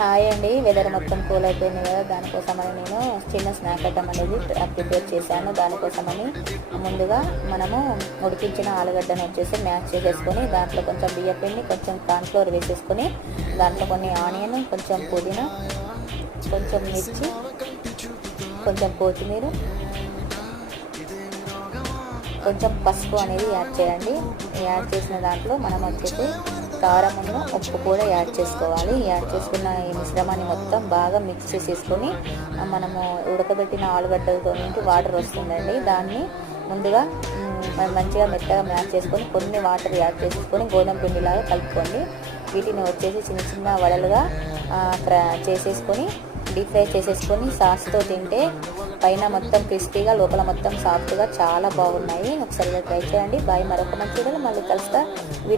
Hi అండి. Weather మొత్తం cool అయిపోయింది కదా దానికోసమని నేను చిన్న స్నాక్ ఐటమ్ అనేది ప్రిపేర్ చేశాను. దానికోసమని ముందుగా మనము ఉడికించిన ఆలుగడ్డను వచ్చేసి మ్యాష్ చేసేసుకొని దాంట్లో కొంచెం బియ్య పిండి కొంచెం కార్న్ఫ్లోర్ వేసేసుకొని దాంట్లో కొన్ని ఆనియన్ కొంచెం పుదీనా కొంచెం మిర్చి కొంచెం కొత్తిమీర కొంచెం పసుపు అనేది యాడ్ చేయండి. యాడ్ చేసిన దాంట్లో మనం వచ్చేసి కారమును ఉప్పు కూడా యాడ్ చేసుకోవాలి. యాడ్ చేసుకున్న ఈ మిశ్రమాన్ని మొత్తం బాగా మిక్స్ చేసేసుకొని మనము ఉడకబెట్టిన ఆలుగడ్డలతో నుంచి వాటర్ వస్తుందండి. దాన్ని ముందుగా మంచిగా మెత్తగా మ్యాష్ చేసుకొని కొన్ని వాటర్ యాడ్ చేసుకొని గోధుమ పిండిలాగా కలుపుకోండి. వీటిని వచ్చేసి చిన్న చిన్న వడలుగా చేసేసుకొని డీప్ ఫ్రై చేసేసుకొని సాస్తో తింటే పైన మొత్తం క్రిస్పీగా లోపల మొత్తం సాఫ్ట్గా చాలా బాగున్నాయి. ఒకసారి ట్రై చేయండి. బాయ్ మరొక మంచి మళ్ళీ కలుస్తా.